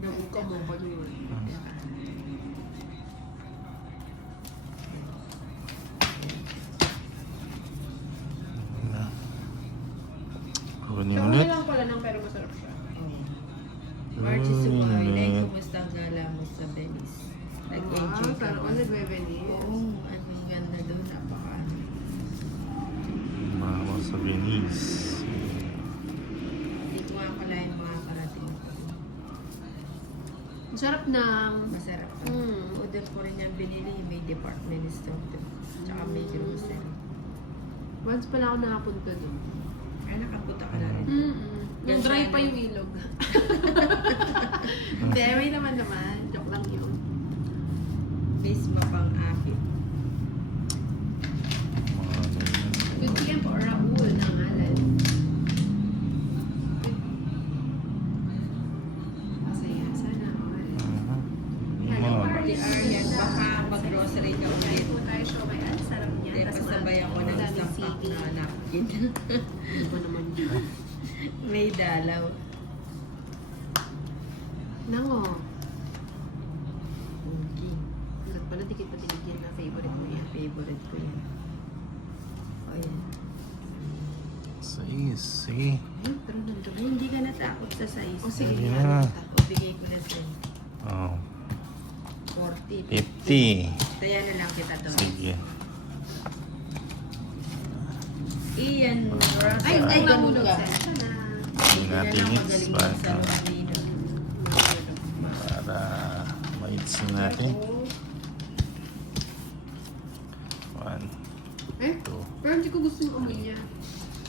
Nabuka mo pa yun. Kunin Sa ulit. lang pala ng pero masarap siya. Margie Sumay, like, kumusta ang gala mo sa Venice? Nag-enjoy ka Parang ba? all nagbe-Venice. Oo, ang ganda doon, napaka. Mama sa Venice. Hindi ko nga pala yung makakarating ako. Masarap ng... Masarap pa. Mm. Order ko rin yung binili, may department store doon. Tsaka may grocery. Once pala ako nakapunta doon. Ay, nakapunta ka na rin. Yung dry pa yung ilog. Hindi, may naman. Joke lang yun. Base mapang apit. Good PM po, Raul ng Alan. Masaya, sana all. Party Aryan, baka mag-grocery ka ulit. Po tayo siya may sarap niya. Hindi, Tas pasabay ako ng madaming isang pack sige. na napkin. Ano ba naman yun? May dalaw. Nango. Okay. Lahat pala dikit pa tinigyan na favorite mo yan. Favorite ko yan. O yan. Sige. Ay, pero nandun. Ay, hindi ka natakot sa size. O sige, Sige nga. na. O, bigay ko na sa'yo. Oh, 40. 50. Kaya na lang kita doon. Sige. Iyan, Ross. Ay, ay, ganun nahulog ka. siya. Sana. Hindi Hindi natin na lang hits magaling para, sa Lorino. para ma-hits na natin. 1, Eh? 2, Pero hindi ko gusto yung amoy niya.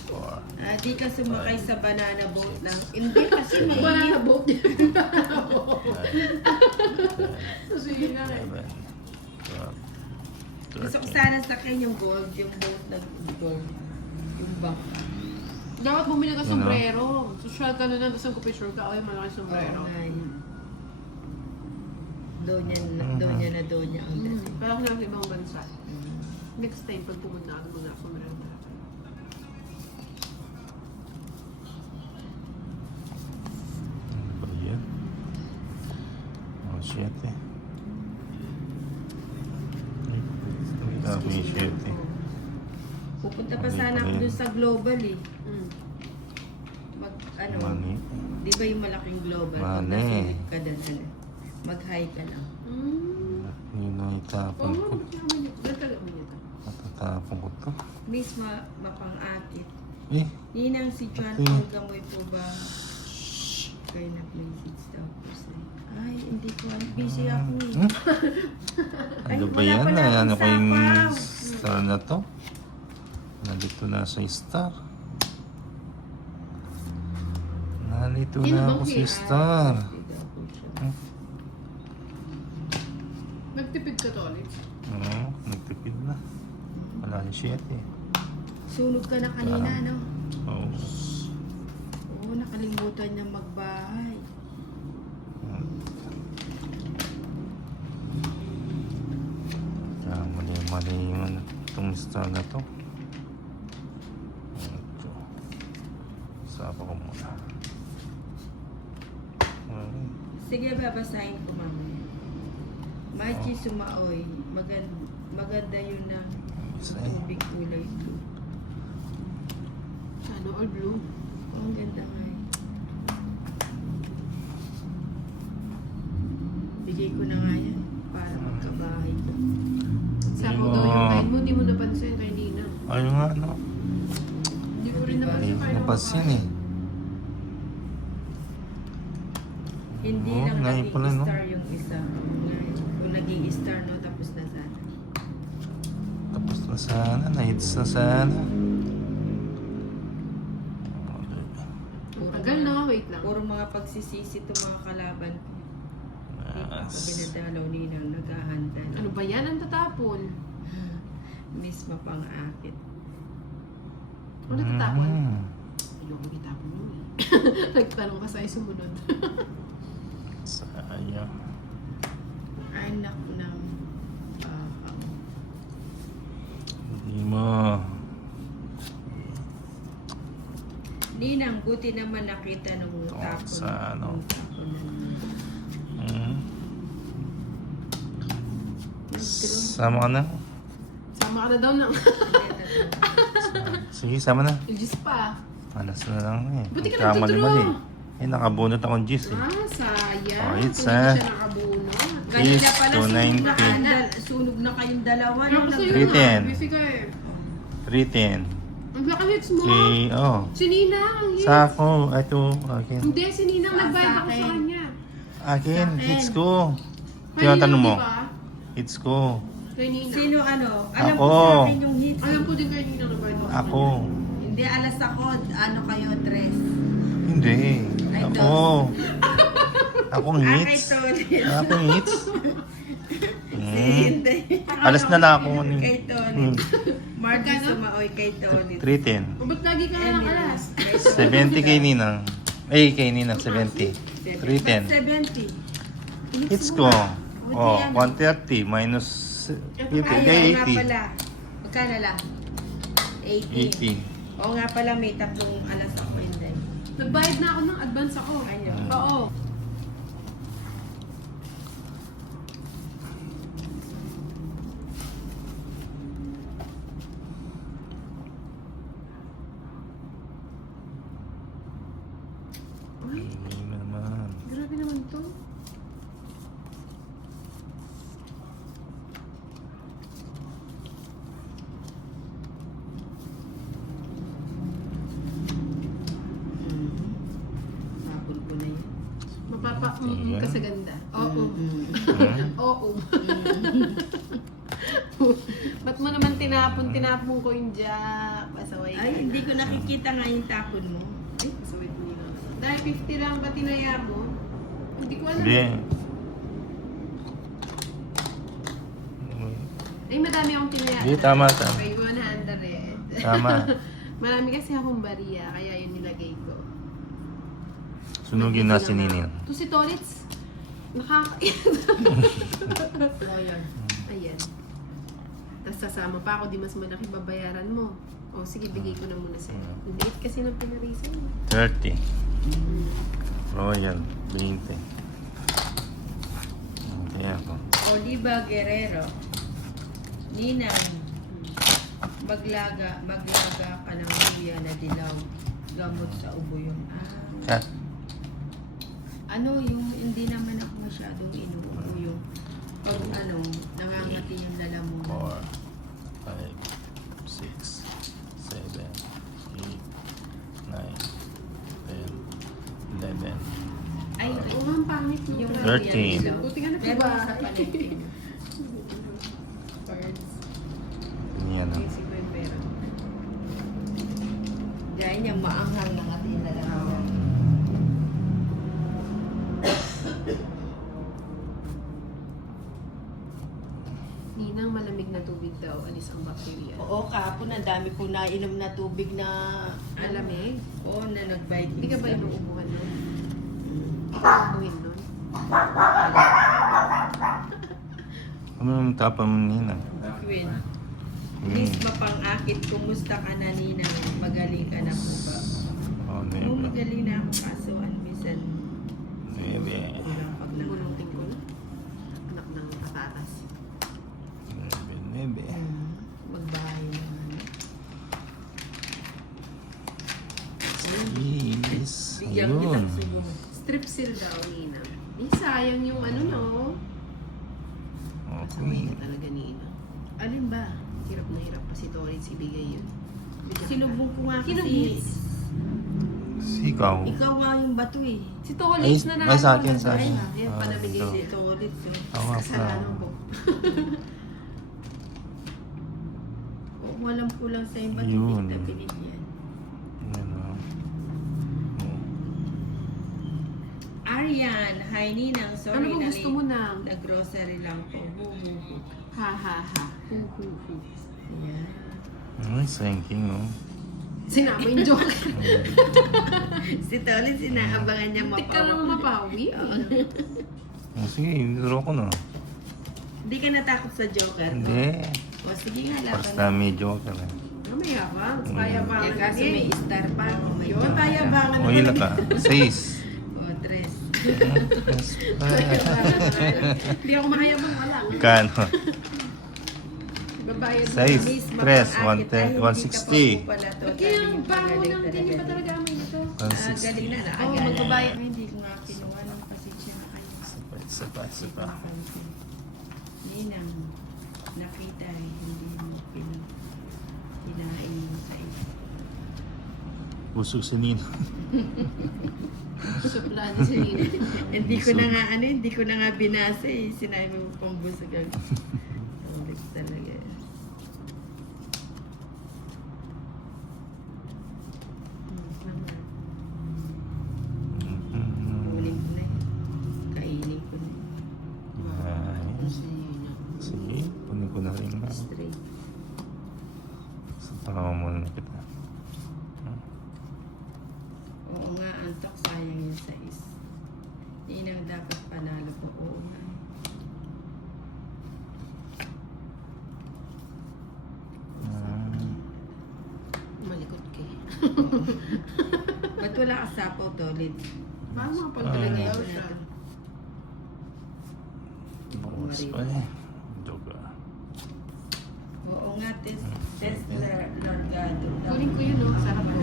4, Ah, di ka sumakay sa banana boat lang. Hindi kasi may Banana boat. 5, So, sige nga eh. 11, 12, Gusto ko 13. sana sakyan yung gold, yung boat na gold. Yung bangka. Dapat bumili ka Ano? sombrero. Social ka na lang, tapos nagko-picture ka. Ay, malaki sombrero. Oo nga yun. Donya na donya ang dating. Pero ako nasa ibang bansa. Next time, pag pumunta ako, muna sombrero na. Ano ba yan? Oh, 7. Sabi 7. Pupunta pa sana ako dun sa global eh. Mm. Mag, ano, Money. di ba yung malaking global? Pag Money. nasilip ka dun, mag-hi ka lang. Mm. Yun ang itapon ko. Dagdagan mo niya to. Matatapon ko to. Miss, mapang-akit. Eh, Ninang si Juan Okay. Pagamoy po ba? Kayo na message daw po sa'yo. Ay, hindi ko. Busy ako eh. Hmm? Ay, Ano ba wala yan? pala Ay, akong ano ko yung sapaw. star na to? Nalito na sa star. Nalito Sino na bang ako sa PR? star. Hmm? Nagtipid ka to, Alex. Oo, nagtipid na. Wala yung 7. Sunog ka na kanina, no? Oo. Oo, nakalimutan niya magbahay. Kaya mali yung ano, itong star na to. Ito. Sapa ko muna. Okay. Sige, babasahin ko mamaya. Margie Sumaoy, maganda yun na Isa tubig kulay blue. Ano, all blue. Oh, ang ganda nga eh. Bigay ko na nga yan para magkabahay ko. Sa ako Hindi daw mo- yung kahit mo, hindi mo napansin kay Nina. Ayun nga, no? Hindi ko rin Diba? napansin Hindi kahit ko napansin eh. Hindi Oo, lang ngayon naging pala, no? star yung isa. Ngayon, kung naging star, no, tapos na sana. Tapos na sana, na-hits na sana. Tagal na nga, wait lang. Puro mga pagsisisi itong mga kalaban. Pag Yes. binadalaw ninang naghahanda. Ano ba yan ang tatapon? Miss mapang-akit. Ano tatapon? Mm. Ayoko itapon yun eh. Nagtanong ka sa'yo sumunod. Sayang. Anak ng Hindi mo. Ninang, buti naman nakita nung Ito, tapon. sa ano? Nung taponan. Sama ka na. Sama ka na daw ng Sige, sama na. Diyos pa. Alas na lang eh. Buti ka Nagkamali-mali. nagtudraw. Eh, nakabunot akong gis eh. Sayang. Oh, it's, Kung hindi siya nakabunot. Kanina Is pala to sunog na kayong dalawa. Ako sa'yo 310. na. Busy ka eh. 310. Ang laki-hits mo. Si Ninang, ang hits. Sa ako. Ito, akin. Hindi, si Ninang nagbayad ako sa kanya. Akin, Sa akin. hits ko. Kaya Tinatanong mo. diba? Hits ko. Kay Ninang. Sino ano? Alam Ako. ko sa akin yung hits. Alam ko din kay Ninang nagbayad ako. Ako. Hindi, alas ako. Ano kayo, tres? Hindi. Ay, Ako. Akong Kay hits. Tony. Akong hits. Hindi. Alas na lang ako. Kay Tony. Marty Magkano? Sumaoy kay Tony. 310. O, ba't lagi ka na ng alas? 70 kay Ninang. Eh, kay Ninang, 70. 310. 70. Hits ko. Oh, 130 minus 50 kay nga 80. pala. Magkano lang? 80. 80. Oo nga pala, may tatlong alas ako hindi. Nagbayad na ako ng advance ako. Ano? Oo. Uy, Hindi naman. grabe naman to. Sabon ko na yun. Ka sa ganda. Oo. Hmm? Oo. Ba't mo naman tinapon ko yung jack? Pasaway ka Ay, na. hindi ko nakikita nga yung tapon mo. Ay, pasaway ko nila. Dahil 50 lang ba tinaya mo? Hindi ko alam. Hindi. Ay, madami akong tinaya. Hindi, tama, tama. May 100. Tama. Marami kasi akong bariya, kaya yun nilagay ko. Sunugin na si Ninin. To si Tolitz, Ayan. Tapos sasama pa ako, di mas malaki babayaran mo. O sige, bigay ko na muna sa'yo. Ang liit kasi ng pinarisan. 30. Royal, 20. Okay ako. Oliva Guerrero. Ninang. Maglaga ka ng luya na dilaw. Gamot sa ubo yung Ha? ano yung hindi naman ako masyadong inuubo yung pag ano, nangangati yung lalamunan. 4, 5, 6, 7, 8, 9, 10, 11. Ay, Oo, ang pangit mo. yung 13. Buti nga Pero nagbahay. sa palengke. Cards. Yan o. Basic ko yung pera. Gaya niya, maanghang nangati yung lalamunan. Ninang malamig na tubig daw, alis ang bakterya. Oo, kahapon ang dami ko nainom na tubig na Malamig? Oo, na nag-vitamins. Hindi ka ba kami. inuubuhan nun? Inuubuhin nun? Ano naman tapang mo Nina? Queen. Miss Mapang-akit, kumusta ka na Ninang? Magaling ka na po ba? Oh, Oo, nebe. magaling na ako kaso minsan Nebe. kulang pag nang Bulutin ko na. Anak ng patatas. Nebe. magbahay naman. Yes. Bigyan Ayun. kitang siguro. Strip seal daw, Ninang. Eh, sayang yung ano, no? Pasaway Okay. ka talaga, Ninang. Alin ba? Hirap na hirap pa si Torres ibigay yun. Bigyan ka. Sinubong ko nga Sino kasi. hits? Sikaw. Ikaw nga yung bato eh. Si Torres na ay, sa akin, sa akin. Ayan, panamigay ito. si Dito ulit to. Ako nga Kasalanan pa. ko. Walang kulang sa yung bato. Yun. Kita binigyan. Yan o. Oh. Arian, hi Ninang. Sorry Ano ba gusto mo na? Nag-grocery lang po. Hu. Ha ha ha. Hu hu hu. Ayan. Ay, thanking o. Sinama yung joke. Si Tolin, sinaabangan niya Tik ka naman mapawi. Oh, sige, draw ko na. Hindi ka natakot sa Joker? Hindi. O sige nga, laban Basta may joker eh. Mamaya ba? Kaya ba? Yan kaso may star pa. O may Yun, Joker. kaya ba? O, ilan ka? 6. O, tres. Hindi ako makayabang wala. Kano? Babayad mo. Size. Miss, Tres, mapang-akit. Ay, 110, hindi ka 160. pa po pala to. Ba't kaya Galing, bago galing lang, talaga. ganyan pa talaga amoy nito. Galing na. Oo, magbabayad. Ay, hindi ko nga kinuha lang kasi siya na kayo. Isa pa. Hindi nang nakita eh. Hindi mo kinain mo sa iyo. Busog si Nina. Suplado si Nina. Hindi ko na nga binasa eh. Sinabi mo pang busog ang ulit talaga. Kunin ko na eh. Kainin ko na eh. Sige, punin ko na rin na. Straight. Sa tama muna kita. Oo nga, antok. Sayang yung size. Yun ang dapat panalo ko. Oo nga. Malikot ka eh. Ba't wala ka sapaw to, Lid? Paano mga pagkalagayaw Ah. siya? Bukas pa eh. Joke ah. Oo nga, test largado. Kunin ko yun, no? Sarap mo.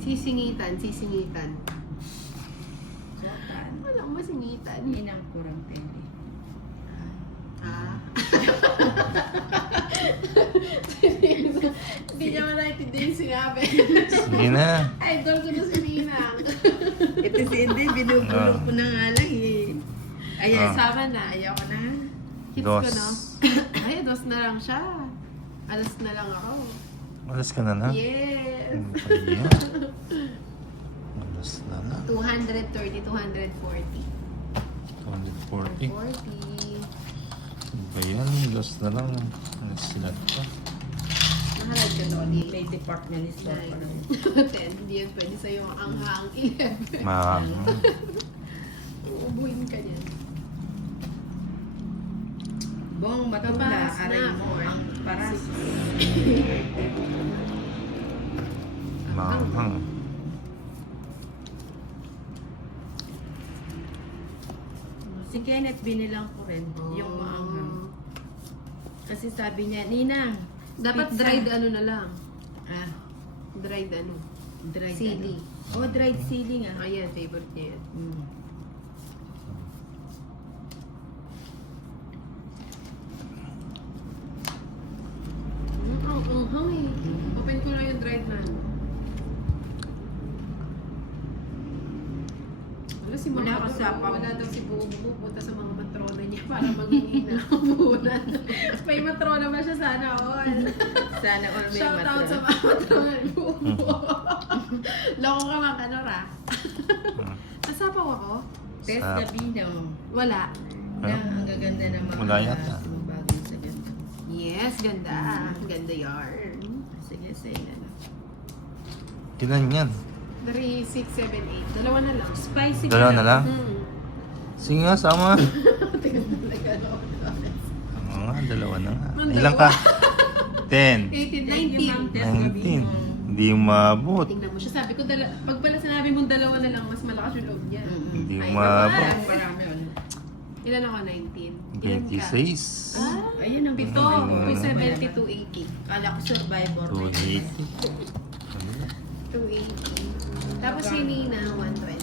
Sisingitan. Sotan. Wala akong masingitan. Yun ang kurang pili. Ah. Hindi niya naintindihan yung sinabi. Sige na. Idol ko na si Ninang. Ito si Indy, binubulong ko na nga lang eh. Ayan, Ah. Sama na. ayaw ko na. Hits Dos. ko, no? Ay, dos na lang siya. Alas na lang ako. Malas ka na na? Yes. Ayan. Malas na na. 230, 240. 240. 40. Ba yan? Dos na lang. Silat pa. Mahalad ka to, di. May department store pa rin. 10. Hindi yan pwede sa'yo ang hang 11. Uubuhin ka niyan. Bong, matula, Paparas aray na, mo or ang paras. Mahang. Si Kenneth binilang ko rin, yung maanghang. Kasi sabi niya, Ninang, Dapat pizza." dried ano na lang. Ah, Dried ano. dried Sili. ano? Oh, dried sili nga. Ayan, favorite niya yan. Mm. Ang hang eh. Open ko na yung dried man. Wala si Wala Mama ka sa pang- wala daw si Bubu pupunta sa mga matrona niya para maghingi na hamunan. May matrona ba siya sana all? Sana all may Shout out sa matro. mga matrona ni Bubu. Loko ka mga kanora. Nasapaw ako? Test Sa- na bino. Wala. Na, ang gaganda ng mga Wala yata. bagay sa ganda. Yes, ganda. Ganda yarn. Sige, say na lang. Ilan yan? 3, 6, 7, 8. Dalawa na lang. Spicy Dalawa na lang? Hmm. Sige nga, sama. Tingnan mo talaga ako. Oo nga, dalawa na nga. Ang Ilan ka? 10. 18, Thank you, Ma'am 19. Tess. Gabi 19. mo. Hindi umabot. Tingnan mo siya. Sabi ko, pag pala sinabi mong dalawa na lang, mas malakas yung loob niya. Hindi Ay, umabot. naman. Marami ulit. Ilan ako? 19. Ilan ka? 26. Ah, Ayun ang pito. Mm. 270, 280. Kala ko survivor. 280. 280. Tapos si Nina, 120.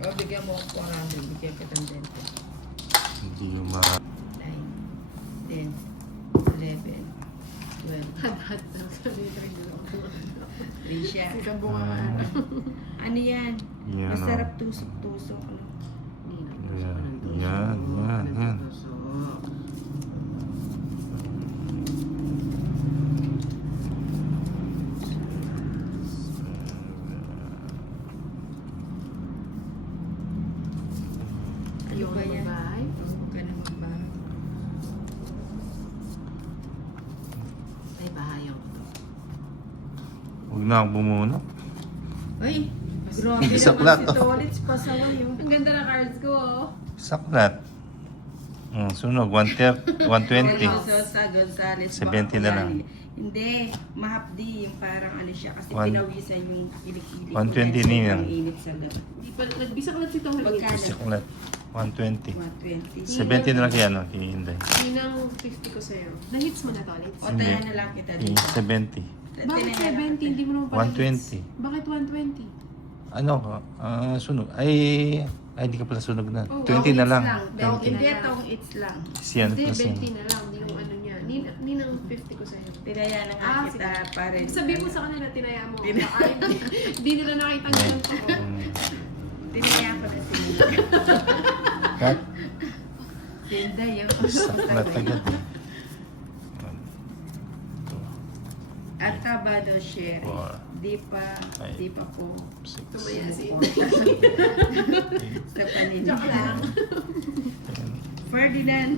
O, bigyan mo ako 400. Bigyan ka ng 10. Hindi umabot. 9, 10, 11, 12. Hadat daw. Sabi ko rin ako. Risha. Isang buong araw. Ano yan? Yan, Masarap tusok-tusok. Ano? Nina. Yan. Ano ba yan? Bye. Huwag ka naman ba? Ay, bahayaw ko to. Huwag na akong bumunot. Ay, grabe Saklat, naman si oh. Tolits. Pasaway yun. Ang ganda ng cards ko, oh. Saklat. Sunog, 120. Gonzales. 70 na lang. Hindi, mahapdi. Yung parang ano siya. Kasi One- pinawisan yung ilik-ilik. 120 niya. Ang init sa gabi. Hindi pa, nagbisa ko lang si Tom. Magkano? Saklat. 120. 120. 70 na lang kay ano, kay Inday. Ninang 50 ko sa'yo. Na-hits mo na to, Litz? O, tayo na lang kita Kay dito. 70. Bakit 70? Hindi mo naman pala 120. hits. Bakit 120? Ano ka? Sunog. Ay, hindi ka pala sunog na. Oh, 20 na lang. Taong 20 hindi, na lang. taong it's lang. Siya na Hindi, plus 20 na lang. Hindi yung ano niya. Ninang 50 ko sa'yo. Tinaya na nga kita pa rin. Sabi mo sa kanila, tinaya mo. Tinaya. Ay, hindi nila nakita ng ganito ko. Tinaya ko na sila. Cut. Sinda yung Saklat agad. At Tabado share. Four. Di pa po. Tumaya si Sa paninda. Joke lang. Ferdinand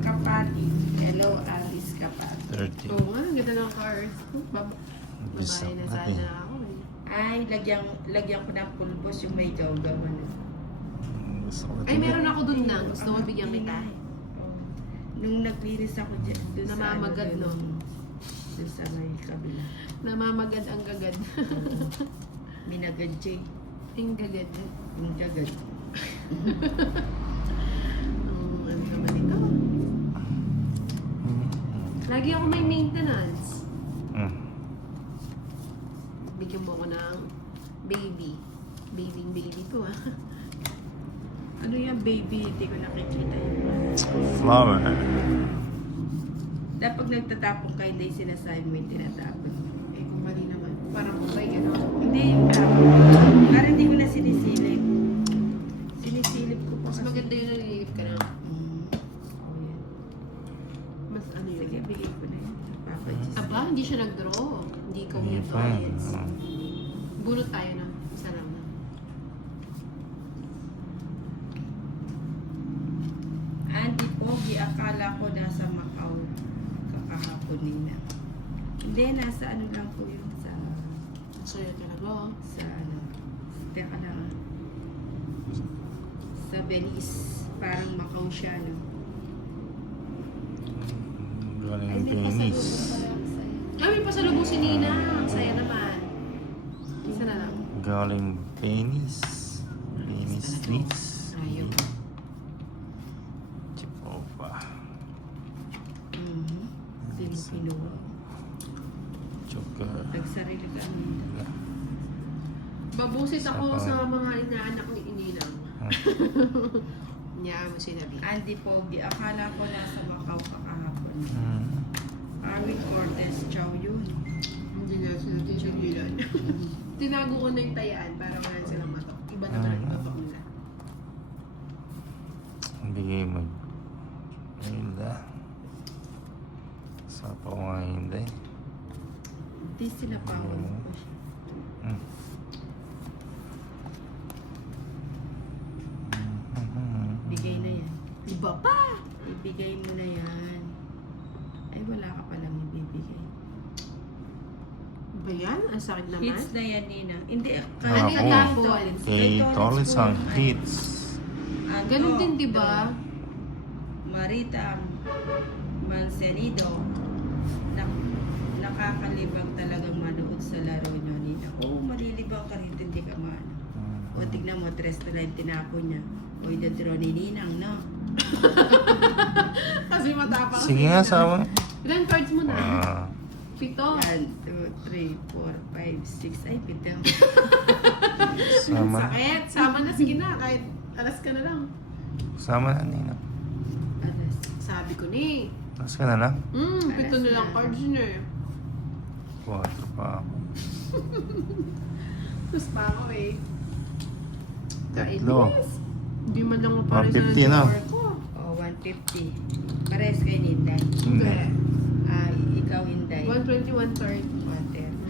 Kapati. Hello, Alice Kapati. 30. Oo nga, ang ganda ng cards. Bisa. Babae na sana ako eh. Ay, lagyan ko ng pulbos yung may gawgawan. Ay, meron ako dun na. Gusto mo bigyan kita. Nung naglinis ako dyan, dun sa Namamagad, no? Dun sa may kabila. Namamagad ang gagad. Minagad, Jay. Ang gagad. Yung gagad. Ano naman ito? Lagi ako may maintenance. Bigyan mo ako ng baby. Baby to ah. Ano yan, baby? Hindi ko nakikita yun. Flower. Dapat nagtatapon kayo, hindi sinasabi mo yung tinatapon. Eh kung mali naman. Parang kung may gano'n. Hindi, parang hindi ko na sinisilip. Sinisilip ko po Mas kasi. maganda yun nalilip ka na. Oh, yan. Mas ano yun. Sige, bigay ko na yun. Papadjust. Aba, hindi siya nag-draw. Hindi ko Hindi yung pa. toilets. Bunot tayo na. Isa lang na. Andy Pogi, akala ko nasa Macau kakahapon nila. Hindi, nasa ano lang po yun sa Sa'yo talaga. ano. Teka lang. Sa Venice. Parang Macau siya, no? Galing penis. Ay, may pasalubong si Nina. Ang saya naman. Isa na lang. Galing penis. Penis please. Ayaw. Chipopa. Filipino. Joker. Nagsarili ka nila. Babusit ako Isa sa pa. mga inaanak ni Ininang. Niya mo sinabi. Andy Pogi, akala ko nasa Macau kakahapon. Hmm. Arwin Cortez, chow yun. Hindi na sila titigilan. Tinago ko na yung tayaan para wala silang matok. Iba naman ang totok nila. Bigay mo. Hilda. Sapa ko nga hindi. Hindi sila pa ako. Bigay na yan. Iba pa! Ibigay mo na yan. Ay, wala ka palang ibibigay. Ba yan? Ang sakit naman. Hits na yan, Nina. Hindi, Ano yung Ako. tapon? Kay Tolis ang hits. Ganun din, di ba? Marita Mancenido. Nakakalibang talagang manood sa laro nyo, Nina. Oo, malilibang ka rin, hindi ka man. O, tignan mo, 3 na yung tinapon niya. O, idadro ni Ninang, no? Kasi matapang. Sige nga, sama. Ilan cards mo na? Ah, 7. 1, 2, 3, 4, 5, 6. Ay, pitang. sama. Sakit. Sama na. Sige na. Kahit alas ka na lang. Sama na, Nina. Alas. Sabi ko ni. Tapos ka na lang. 7 na lang cards niya eh. 4 pa ako. Tapos pa ako eh. Tatlo. Kainis. Hindi man lang mapares 150 na. ko. O, 150. Pares kay Ninday. Hindi. Ay, ikaw, Inday. 121 third. 130.